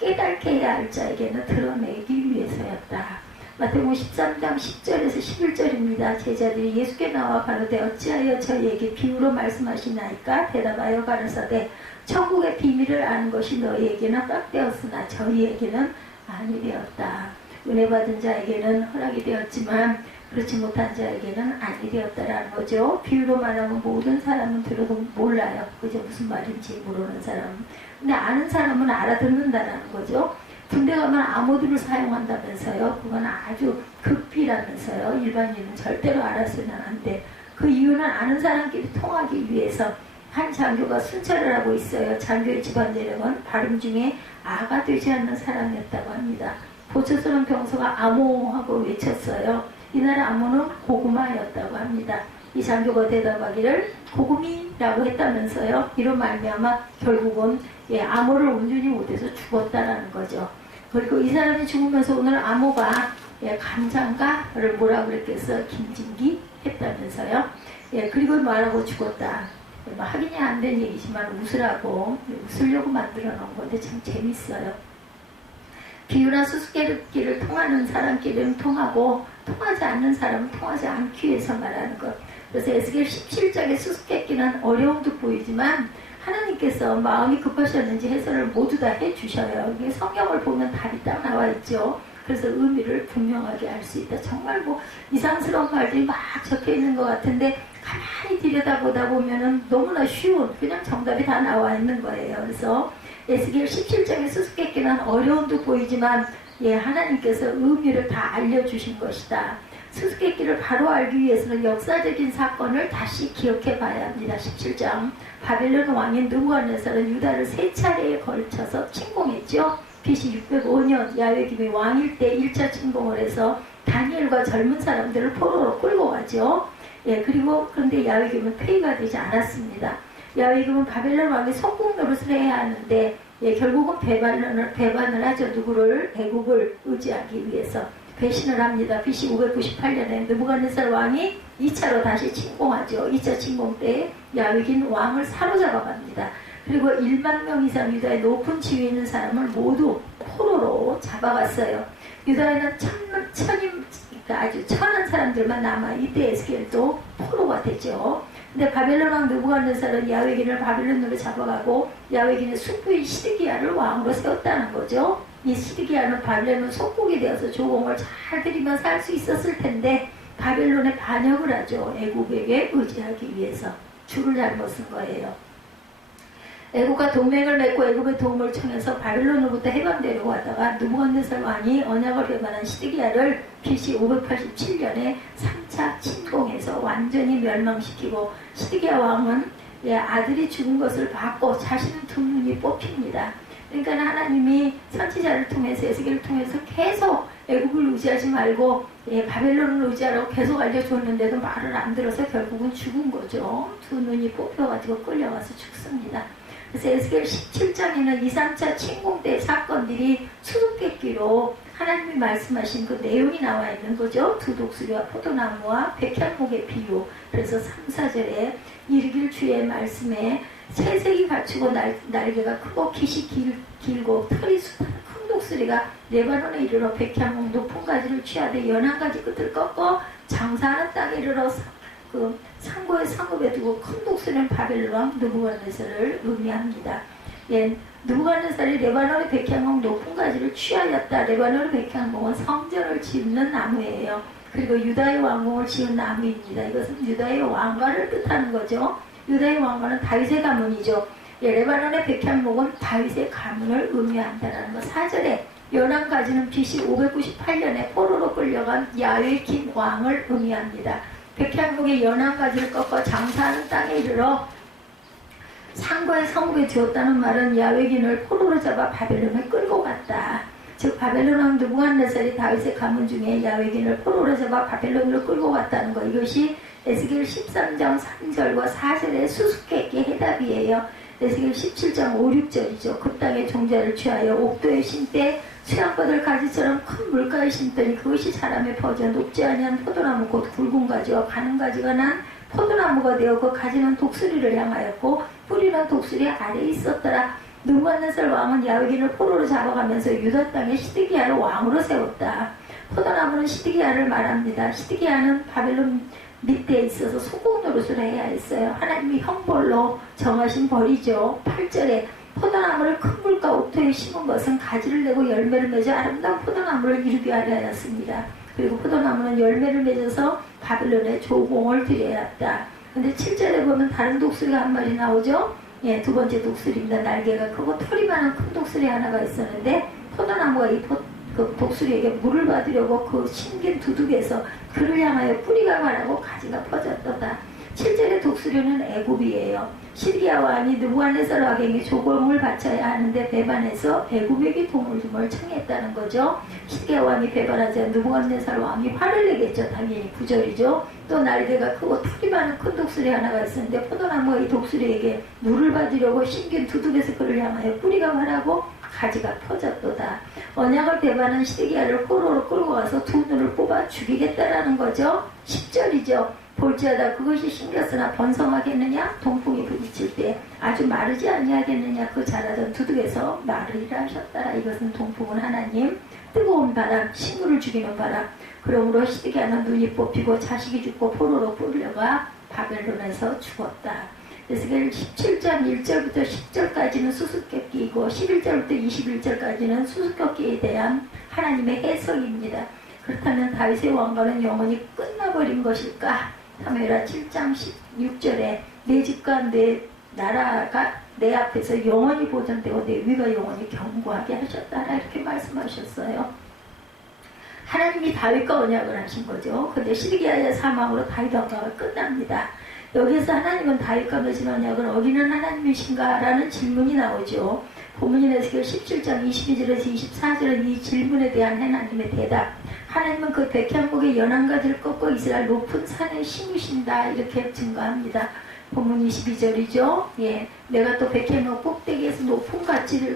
깨닫게 해야 할 자에게는 드러내기 위해서였다. 마태복음 13장 10절에서 11절입니다. 제자들이 예수께 나와 가로되 어찌하여 저희에게 비유로 말씀하시나이까? 대답하여 가라사대 천국의 비밀을 아는 것이 너희에게는 허락되었으나 저희에게는 아니 되었다. 은혜 받은 자에게는 허락이 되었지만 그렇지 못한 자에게는 아니 되었다라는 거죠. 비유로 말하면 모든 사람은 들어도 몰라요. 그죠? 무슨 말인지 모르는 사람. 근데 아는 사람은 알아듣는다라는 거죠. 군대 가면 암호들을 사용한다면서요. 그건 아주 극비라면서요. 일반인은 절대로 알아서는 안 돼. 그 이유는 아는 사람끼리 통하기 위해서 한 장교가 순찰을 하고 있어요. 장교의 집안 내력은 발음 중에 아가 되지 않는 사람이었다고 합니다. 보초스러운 병서가 암호하고 외쳤어요. 이날 암호는 고구마였다고 합니다. 이 장교가 대답하기를 고구미라고 했다면서요. 이런 말미암아 결국은 암호를 온전히 못해서 죽었다라는 거죠. 그리고 이 사람이 죽으면서 오늘 암호가 감장가를 뭐라 그랬겠어? 김진기 했다면서요. 그리고 말하고 죽었다. 뭐 확인이 안 된 얘기지만 웃으려고 만들어 놓은 건데 참 재밌어요. 비유나 수수께끼를 통하는 사람끼리는 통하고 통하지 않는 사람은 통하지 않기 위해서 말하는 것. 그래서 에스겔 17장의 수수께끼는 어려움도 보이지만 하나님께서 마음이 급하셨는지 해설을 모두 다 해주셔요. 이게 성경을 보면 답이 딱 나와 있죠. 그래서 의미를 분명하게 알 수 있다. 정말 뭐 이상스러운 말들이 막 적혀 있는 것 같은데 가만히 들여다보다 보면은 너무나 쉬운 그냥 정답이 다 나와 있는 거예요. 그래서 에스겔 17장의 수수께끼는 어려움도 보이지만 하나님께서 의미를 다 알려주신 것이다. 수수께끼를 바로 알기 위해서는 역사적인 사건을 다시 기억해 봐야 합니다. 17장 바벨론 왕인 느부갓네살은 유다를 3차례에 걸쳐서 침공했죠. BC 605년 야외김이 왕일 때 1차 침공을 해서 다니엘과 젊은 사람들을 포로로 끌고 가죠. 그런데 야외김은 폐위가 되지 않았습니다. 야외김은 바벨론 왕의 속국 노릇을 해야 하는데 결국은 배반을 하죠. 누구를? 애국을 의지하기 위해서 배신을 합니다. BC 598년에 느부갓네살 왕이 2차로 다시 침공하죠. 2차 침공 때 야외긴 왕을 사로잡아 갑니다. 그리고 1만 명 이상 유다의 높은 지위에 있는 사람을 모두 포로로 잡아갔어요. 유다에는 그러니까 아주 천한 사람들만 남아 이때 에스겔도 포로가 되죠. 근데 바벨론 왕 느부갓네살은 야외긴을 바벨론으로 잡아가고 야외긴의 숙부인 시드기야를 왕으로 세웠다는 거죠. 이 시드기야는 바벨론 속국이 되어서 조공을 잘 들이며 살 수 있었을 텐데 바벨론에 반역을 하죠. 애국에게 의지하기 위해서. 줄을 잘못 쓴 거예요. 애국과 동맹을 맺고 애국의 도움을 청해서 바벨론으로부터 해방되려고 하다가 느부갓네살 왕이 언약을 배반한 시드기야를 BC 587년에 3차 침공해서 완전히 멸망시키고 시드기야 왕은 아들이 죽은 것을 봤고 자신은 두 눈이 뽑힙니다. 그러니까 하나님이 선지자를 통해서 에스겔을 통해서 계속 애국을 의지하지 말고 바벨론을 의지하라고 계속 알려주었는데도 말을 안 들어서 결국은 죽은 거죠. 두 눈이 뽑혀가지고 끌려가서 죽습니다. 그래서 에스겔 17장에는 2, 3차 침공 때 사건들이 수수께끼로 하나님이 말씀하신 그 내용이 나와 있는 거죠. 두 독수리와 포도나무와 백향목의 비유. 그래서 3, 4절에 이르길 주의 말씀에 새색이 갖추고 날개가 크고 깃이 길고 털이 숱한 큰 독수리가 레바논에 이르러 백향목 높은 가지를 취하되 연한 가지 끝을 꺾어 장사하는 땅에 이르러 그 상고의 상급에 두고 큰 독수리는 바벨론 왕 느부갓네살을 의미합니다. 느부갓네살이 레바논의 백향목 높은 가지를 취하였다. 레바논의 백향목은 성전을 짓는 나무예요. 그리고 유다의 왕궁을 지은 나무입니다. 이것은 유다의 왕가를 뜻하는 거죠. 유다의 왕가는 다윗의 가문이죠. 레바논의 백향목은 다윗의 가문을 의미한다는 것. 4절에 연한 가지는 BC 598년에 포로로 끌려간 야외긴 왕을 의미합니다. 백향목의 연한 가지를 꺾어 장사하는 땅에 이르러 상고의 성읍에 두었다는 말은 야외긴을 포로로 잡아 바벨론에 끌고 갔다. 즉 바벨론 왕 느부갓네살이 다윗의 가문 중에 야외긴을 포로로 잡아 바벨론으로 끌고 갔다는 것. 이것이 에스겔 13장 3절과 4절의 수수께끼 해답이에요. 에스겔 17장 5, 6절이죠. 그 땅의 종자를 취하여 옥도에 심되 수양버들 가지처럼 큰 물가에 심더니 그것이 사람에 퍼져 높지 아니한 포도나무 곧 굵은 가지와 가는 가지가 난 포도나무가 되어 그 가지는 독수리를 향하였고 뿌리는 독수리 아래에 있었더라. 느부갓네살 왕은 야외긴을 포로로 잡아가면서 유다 땅에 시드기야를 왕으로 세웠다. 포도나무는 시드기야를 말합니다. 시드기야는 바벨론 밑에 있어서 소국 노릇을 해야 했어요. 하나님이 형벌로 정하신 벌이죠. 8절에 포도나무를 큰 물가 옥토에 심은 것은 가지를 내고 열매를 맺어 아름다운 포도나무를 이루게 하려 하였습니다. 그리고 포도나무는 열매를 맺어서 바벨론에 조공을 드려야 했다. 근데 7절에 보면 다른 독수리가 한 마리 나오죠. 두 번째 독수리입니다. 날개가 크고 털이 많은 큰 독수리 하나가 있었는데 포도나무가 그 독수리에게 물을 받으려고 그 신긴 두둑에서 그를 향하여 뿌리가 마르고 가지가 퍼졌도다. 7절의 독수리는 애굽이에요. 시리아 왕이 느부갓네살 왕에게 조공을 바쳐야 하는데 배반해서 애굽에게 도움을 청했다는 거죠. 시리아 왕이 배반하자 느부갓네살 왕이 화를 내겠죠. 당연히 구절이죠. 또 날개가 크고 털이 많은 큰 독수리 하나가 있었는데 포도나무가 이 독수리에게 물을 받으려고 신긴 두둑에서 그를 향하여 뿌리가 마르고 가지가 퍼졌도다. 언약을 배반한 시드기야를 포로로 끌고 와서 두 눈을 뽑아 죽이겠다라는 거죠. 10절이죠. 볼지어다 그것이 심겼으나 번성하겠느냐? 동풍이 부딪힐 때 아주 마르지 아니하겠느냐? 그 자라던 두둑에서 마르리라 하셨다. 이것은 동풍은 하나님, 뜨거운 바람, 식물을 죽이는 바람. 그러므로 시드기야는 눈이 뽑히고 자식이 죽고 포로로 끌려가 바벨론에서 죽었다. 에스겔 17장 1절부터 10절까지는 수수께끼이고 11절부터 21절까지는 수수께끼에 대한 하나님의 해석입니다. 그렇다면 다윗의 왕가는 영원히 끝나버린 것일까? 사무엘하 7장 16절에 내 집과 내 나라가 내 앞에서 영원히 보존되고 내 위가 영원히 견고하게 하셨다라 이렇게 말씀하셨어요. 하나님이 다윗과 언약을 하신 거죠. 근데 시드기야의 사망으로 다윗 왕가가 끝납니다. 여기에서 하나님은 다윗과 맺은 언약을 어기는 하나님이신가? 라는 질문이 나오죠. 본문인 에스겔 17장 22절에서 24절은 이 질문에 대한 하나님의 대답. 하나님은 그 백향목의 연한 가지를 꺾고 이스라엘 높은 산에 심으신다. 이렇게 증거합니다. 본문 22절이죠. 예, 내가 또 백향목 꼭대기에서 높은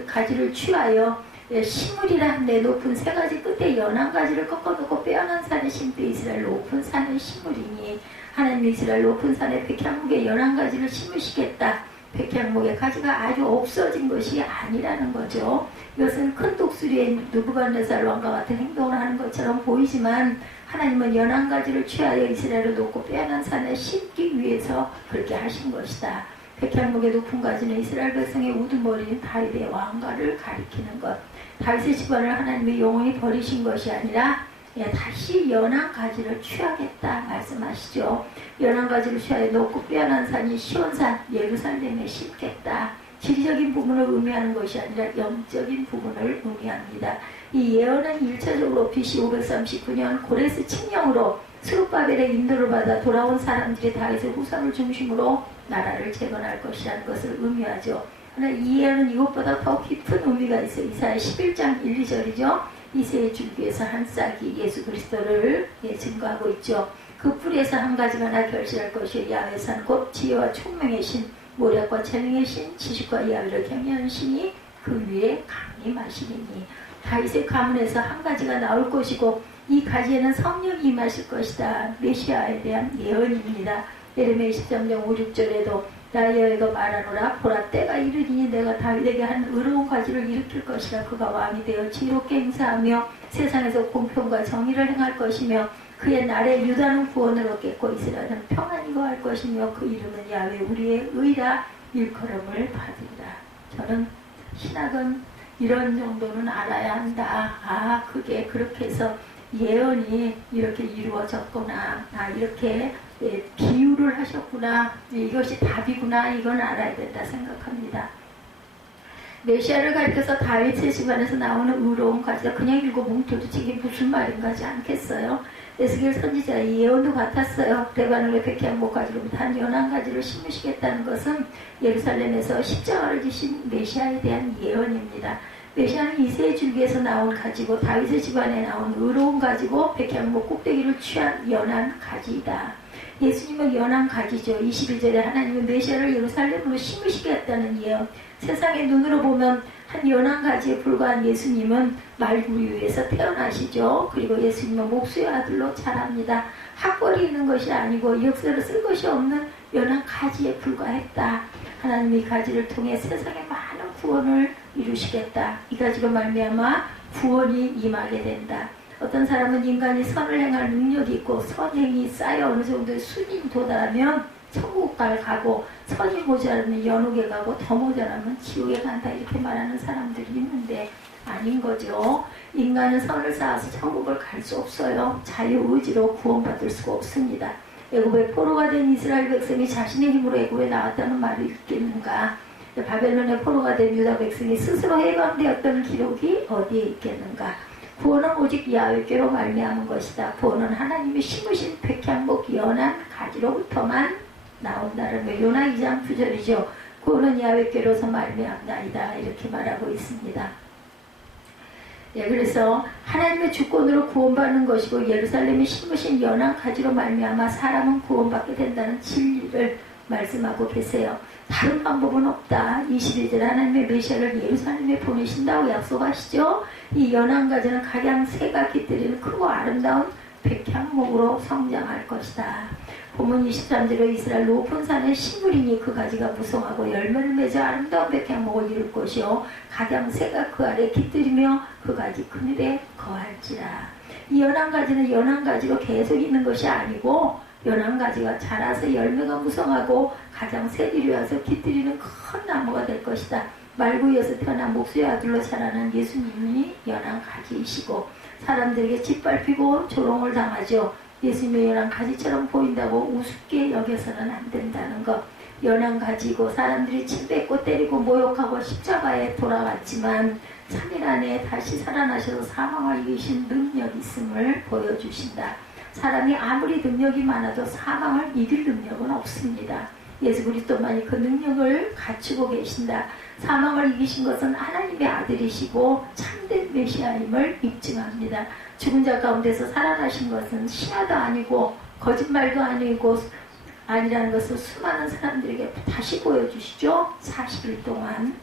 가지를 취하여 심으리라. 내 높은 세 가지 끝에 연한 가지를 꺾어놓고 빼어난 산에 심되 이스라엘 높은 산에 심으리니 하나님 이스라엘 높은 산에 백향목의 연한 가지를 심으시겠다. 백향목의 가지가 아주 없어진 것이 아니라는 거죠. 이것은 큰 독수리의 느부갓네살 왕과 같은 행동을 하는 것처럼 보이지만 하나님은 연한 가지를 취하여 이스라엘을 놓고 빼어난 산에 심기 위해서 그렇게 하신 것이다. 백향목의 높은 가지는 이스라엘 백성의 우두머리인 다윗의 왕가를 가리키는 것. 다윗의 집안을 하나님이 영원히 버리신 것이 아니라 다시 연한 가지를 취하겠다 말씀하시죠. 연한 가지를 취하여 높고 빼어난 산이 시온산 예루살렘에 심겠다. 지리적인 부분을 의미하는 것이 아니라 영적인 부분을 의미합니다. 이 예언은 1차적으로 BC 539년 고레스 칙령으로 스룹바벨의 인도를 받아 돌아온 사람들이 다윗의 후손을 중심으로 나라를 재건할 것이라는 것을 의미하죠. 그러나 이 예언은 이것보다 더 깊은 의미가 있어요. 이사야 11장 1, 2절이죠. 이새의 줄기에서 한 싹이 예수 그리스도를 증거하고 있죠. 그 뿌리에서 한 가지가 나 결실할 것이요 야훼 산 곧 지혜와 총명의 신 모략과 재능의 신 지식과 야훼를 경외하는 신이 그 위에 강이 마시리니 다윗의 가문에서 한 가지가 나올 것이고 이 가지에는 성령이 임하실 것이다. 메시아에 대한 예언입니다. 예레미야 23장 5, 6절에도 나 여호와가 말하노라 보라 때가 이르리니 내가 다윗에게 한 의로운 가지를 일으킬 것이라. 그가 왕이 되어 지혜롭게 행사하며 세상에서 공평과 정의를 행할 것이며 그의 날에 유다는 구원을 얻겠고 이스라엘은 평안히 거할 것이며 그 이름은 야훼 우리의 의라 일컬음을 받으리라. 저는 신학은 이런 정도는 알아야 한다. 그게 그렇게 해서 예언이 이렇게 이루어졌구나. 이렇게 비유를 하셨구나. 이것이 답이구나. 이건 알아야 된다 생각합니다. 메시아를 가리켜서 다윗의 집안에서 나오는 의로운 가지가 그냥 읽어보면 도대체 이게 무슨 말인가 하지 않겠어요? 에스겔 선지자의 예언도 같았어요. 레바논의 백향목 가지로부터 한 연한 가지를 심으시겠다는 것은 예루살렘에서 십자가를 지신 메시아에 대한 예언입니다. 메시아는 이새의 줄기에서 나온 가지고 다윗의 집안에 나온 의로운 가지고 백향목 꼭대기를 취한 연한 가지이다. 예수님은 연한 가지죠. 21절에 하나님은 메시아를 예루살렘으로 심으시겠다는 예언. 세상의 눈으로 보면 한 연한 가지에 불과한 예수님은 말구리 위에서 태어나시죠. 그리고 예수님은 목수의 아들로 자랍니다. 학벌이 있는 것이 아니고 역사를 쓸 것이 없는 연한 가지에 불과했다. 하나님이 가지를 통해 세상에 많은 구원을 이루시겠다. 이 가지로 말미암아 구원이 임하게 된다. 어떤 사람은 인간이 선을 행할 능력이 있고 선행이 쌓여 어느 정도의 수준이 도달하면 천국갈 가고 선이 모자라면 연옥에 가고 더 모자라면 지옥에 간다 이렇게 말하는 사람들이 있는데 아닌 거죠. 인간은 선을 쌓아서 천국을 갈 수 없어요. 자유의지로 구원받을 수가 없습니다. 애굽의 포로가 된 이스라엘 백성이 자신의 힘으로 애굽에 나왔다는 말을 읽겠는가? 바벨론의 포로가 된 유다 백성이 스스로 해방되었던 기록이 어디에 있겠는가? 구원은 오직 야훼께로 말미암은 것이다. 구원은 하나님이 심으신 백향목 연한 가지로부터만 나온다는 거. 요나 2장 9절이죠. 구원은 야훼께로서 말미암나이다. 이렇게 말하고 있습니다. 예, 그래서 하나님의 주권으로 구원받는 것이고 예루살렘이 심으신 연한 가지로 말미암아 사람은 구원받게 된다는 진리를 말씀하고 계세요. 다른 방법은 없다. 22절 하나님의 메시아를 예루살렘에 보내신다고 약속하시죠. 이 연한 가지는 각양 새가 깃들이는 크고 아름다운 백향목으로 성장할 것이다. 본문 23절에 이스라엘 높은 산에 식물이니 그 가지가 무성하고 열매를 맺어 아름다운 백향목을 이룰 것이요 각양 새가 그 아래 깃들이며 그 가지 그늘에 거할지라. 이 연한 가지는 연한 가지로 계속 있는 것이 아니고 연한 가지가 자라서 열매가 무성하고 가장 새들이 와서 깃들이는 큰 나무가 될 것이다. 말구이에서 태어난 목수의 아들로 자라는 예수님이 연한 가지이시고 사람들에게 짓밟히고 조롱을 당하죠. 예수님의 연한 가지처럼 보인다고 우습게 여겨서는 안 된다는 것. 연한 가지고 사람들이 침뱉고 때리고 모욕하고 십자가에 돌아갔지만 3일 안에 다시 살아나셔서 사망을 이기신 능력이 있음을 보여주신다. 사람이 아무리 능력이 많아도 사망을 이길 능력은 없습니다. 예수 그리스도만이 그 능력을 갖추고 계신다. 사망을 이기신 것은 하나님의 아들이시고 참된 메시아임을 입증합니다. 죽은 자 가운데서 살아나신 것은 신화도 아니고 거짓말도 아니라는 것을 수많은 사람들에게 다시 보여주시죠. 40일 동안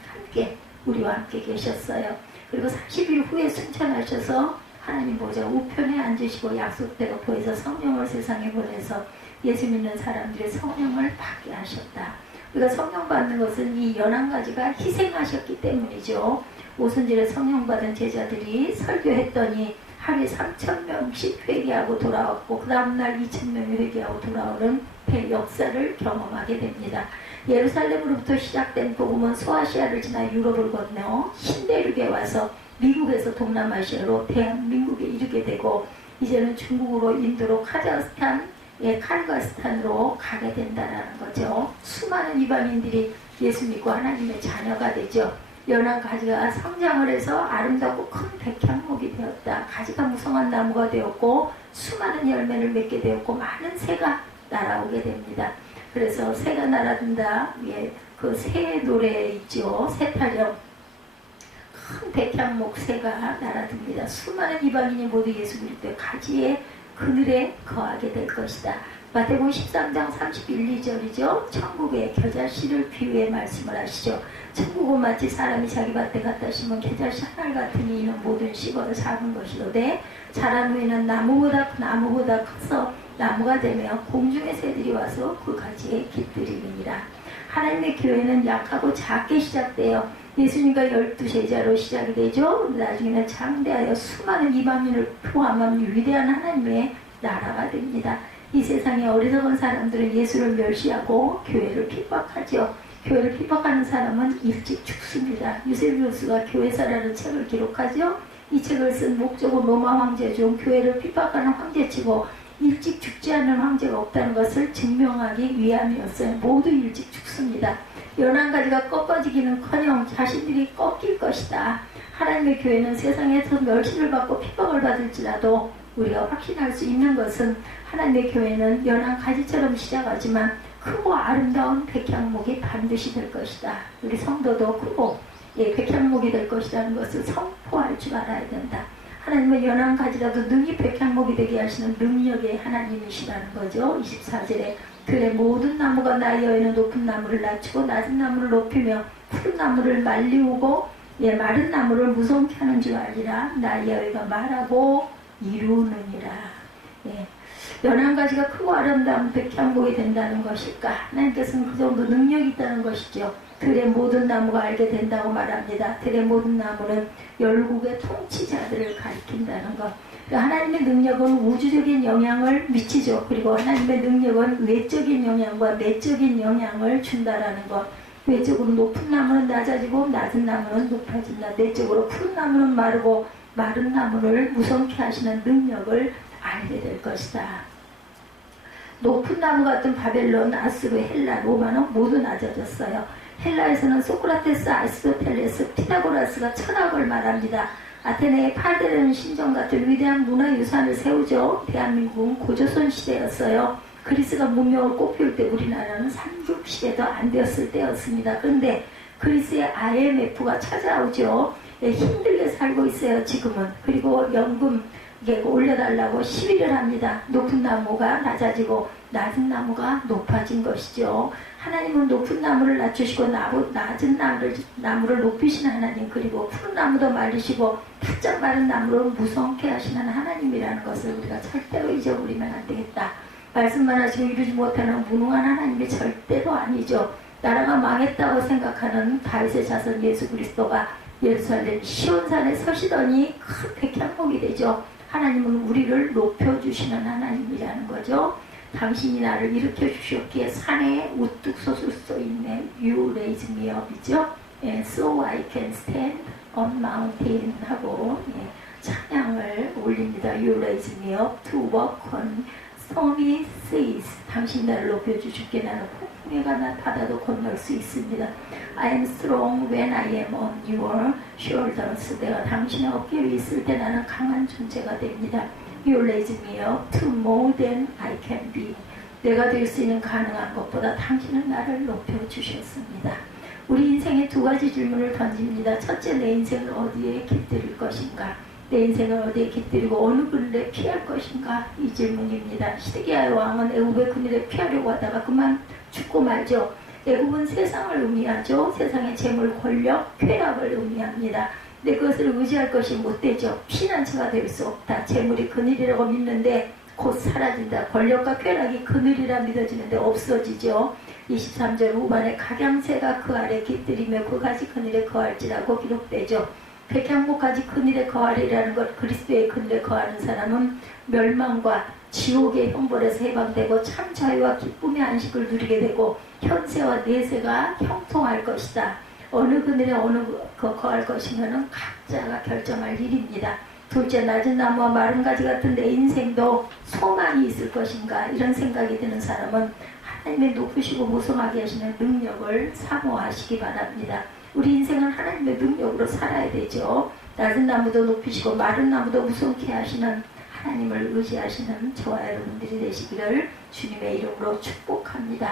우리와 함께 계셨어요. 그리고 40일 후에 승천하셔서 하나님 보좌 우편에 앉으시고 약속대로 보여서 성령을 세상에 보내서 예수 믿는 사람들의 성령을 받게 하셨다. 우리가 성령 받는 것은 이 연한 가지가 희생하셨기 때문이죠. 오순절에 성령 받은 제자들이 설교했더니 하루에 3,000명씩 회개하고 돌아왔고 그 다음날 2,000명이 회개하고 돌아오는 역사를 경험하게 됩니다. 예루살렘으로부터 시작된 복음은 소아시아를 지나 유럽을 건너 신대륙에 와서 미국에서 동남아시아로 대한민국에 이르게 되고 이제는 중국으로 인도로 카르가스탄으로 가게 된다는 거죠. 수많은 이방인들이 예수 믿고 하나님의 자녀가 되죠. 연한 가지가 성장을 해서 아름답고 큰 백향목이 되었다. 가지가 무성한 나무가 되었고 수많은 열매를 맺게 되었고 많은 새가 날아오게 됩니다. 그래서 새가 날아든다. 예, 그 새 노래 있죠. 새타령. 큰 백향목 새가 날아듭니다. 수많은 이방인이 모두 예수 그리스도의 가지의 그늘에 거하게 될 것이다. 마태복음 13장 31, 2절이죠. 천국의 겨자씨를 비유해 말씀을 하시죠. 천국은 마치 사람이 자기 밭에 갖다 심은 겨자씨 하나 같으니 이는 모든 씹어도 작은 것이로되 자란 후에는 나무보다 커서 나무가 되며 공중의 새들이 와서 그 가지에 깃들이니라. 하나님의 교회는 약하고 작게 시작되어 예수님과 12제자로 시작이 되죠. 나중에는 장대하여 수많은 이방인을 포함한 위대한 하나님의 나라가 됩니다. 이 세상에 어리석은 사람들은 예수를 멸시하고 교회를 핍박하죠. 교회를 핍박하는 사람은 일찍 죽습니다. 유세비우스가 교회사라는 책을 기록하죠. 이 책을 쓴 목적은 로마 황제 중 교회를 핍박하는 황제치고 일찍 죽지 않는 황제가 없다는 것을 증명하기 위함이었어요. 모두 일찍 죽습니다. 연한 가지가 꺾어지기는커녕 자신들이 꺾일 것이다. 하나님의 교회는 세상에서 멸시를 받고 핍박을 받을지라도 우리가 확신할 수 있는 것은 하나님의 교회는 연한 가지처럼 시작하지만 크고 아름다운 백향목이 반드시 될 것이다. 우리 성도도 크고 백향목이 될 것이라는 것을 선포할 줄 알아야 된다. 하나님의 연한 가지라도 능히 백향목이 되게 하시는 능력의 하나님이시라는 거죠. 24절에 들의 모든 나무가 나이어에는 높은 나무를 낮추고 낮은 나무를 높이며 푸른 나무를 말리우고 마른 나무를 무성케 하는 줄 알리라. 나이어가 말하고 이루느니라. 연한 가지가 크고 아름다운 백향목이 된다는 것일까? 하나님께서는 그 정도 능력이 있다는 것이죠. 들의 모든 나무가 알게 된다고 말합니다. 들의 모든 나무는 열국의 통치자들을 가리킨다는 것. 하나님의 능력은 우주적인 영향을 미치죠. 그리고 하나님의 능력은 외적인 영향과 내적인 영향을 준다라는 것. 외적으로 높은 나무는 낮아지고 낮은 나무는 높아진다. 내적으로 푸른 나무는 마르고 마른 나무를 무성케 하시는 능력을 알게 될 것이다. 높은 나무 같은 바벨론, 아수르, 헬라, 로마는 모두 낮아졌어요. 헬라에서는 소크라테스, 아리스토텔레스, 피타고라스가 철학을 말합니다. 아테네의 파데르는 신전 같은 위대한 문화유산을 세우죠. 대한민국은 고조선 시대였어요. 그리스가 문명을 꽃피울 때 우리나라는 삼국시대도 안 되었을 때였습니다. 그런데 그리스의 IMF가 찾아오죠. 힘들게 살고 있어요, 지금은. 그리고 연금 올려달라고 시위를 합니다. 높은 나무가 낮아지고 낮은 나무가 높아진 것이죠. 하나님은 높은 나무를 낮추시고 낮은 나무를 높이시는 하나님, 그리고 푸른 나무도 말리시고 바짝 마른 나무를 무성케 하시는 하나님이라는 것을 우리가 절대로 잊어버리면 안 되겠다. 말씀만 하시고 이루지 못하는 무능한 하나님이 절대로 아니죠. 나라가 망했다고 생각하는 다윗의 자손 예수 그리스도가 예루살렘 시온산에 서시더니 큰 백향목이 되죠. 하나님은 우리를 높여주시는 하나님이라는 거죠. 당신이 나를 일으켜 주셨기에 산에 우뚝 솟을 수 있는 You raise me up이죠. So I can stand on mountain 하고 찬양을 올립니다. You raise me up to walk on stormy seas. 당신 나를 높여주셨기에 나는 폭풍에 가나 바다도 건널 수 있습니다. I am strong when I am on your shoulders. 내가 당신의 어깨 위에 있을 때 나는 강한 존재가 됩니다. You raise me up to more than I can be. 내가 될 수 있는 가능한 것보다 당신은 나를 높여주셨습니다. 우리 인생에 두 가지 질문을 던집니다. 첫째, 내 인생을 어디에 깃들일 것인가? 내 인생을 어디에 깃들이고 어느 그늘에 피할 것인가? 이 질문입니다. 시드기야의 왕은 애굽의 그늘에 피하려고 하다가 그만 죽고 말죠. 애굽은 세상을 의미하죠. 세상의 재물, 권력, 쾌락을 의미합니다. 근데 그것을 의지할 것이 못되죠. 피난처가 될 수 없다. 재물이 그늘이라고 믿는데 곧 사라진다. 권력과 쾌락이 그늘이라 믿어지는데 없어지죠. 23절 후반에 각양새가 그 아래 깃들이며 그 가지 그늘에 거할지라고 기록되죠. 백향목까지 그늘에 거하리라는 것, 그리스도의 그늘에 거하는 사람은 멸망과 지옥의 형벌에서 해방되고 참 자유와 기쁨의 안식을 누리게 되고 현세와 내세가 형통할 것이다. 어느 그늘에 어느 거할 것인가는 각자가 결정할 일입니다. 둘째, 낮은 나무와 마른 가지 같은 내 인생도 소망이 있을 것인가? 이런 생각이 드는 사람은 하나님의 높으시고 무성하게 하시는 능력을 사모하시기 바랍니다. 우리 인생은 하나님의 능력으로 살아야 되죠. 낮은 나무도 높이시고 마른 나무도 무성케 하시는 하나님을 의지하시는 저와 여러분들이 되시기를 주님의 이름으로 축복합니다.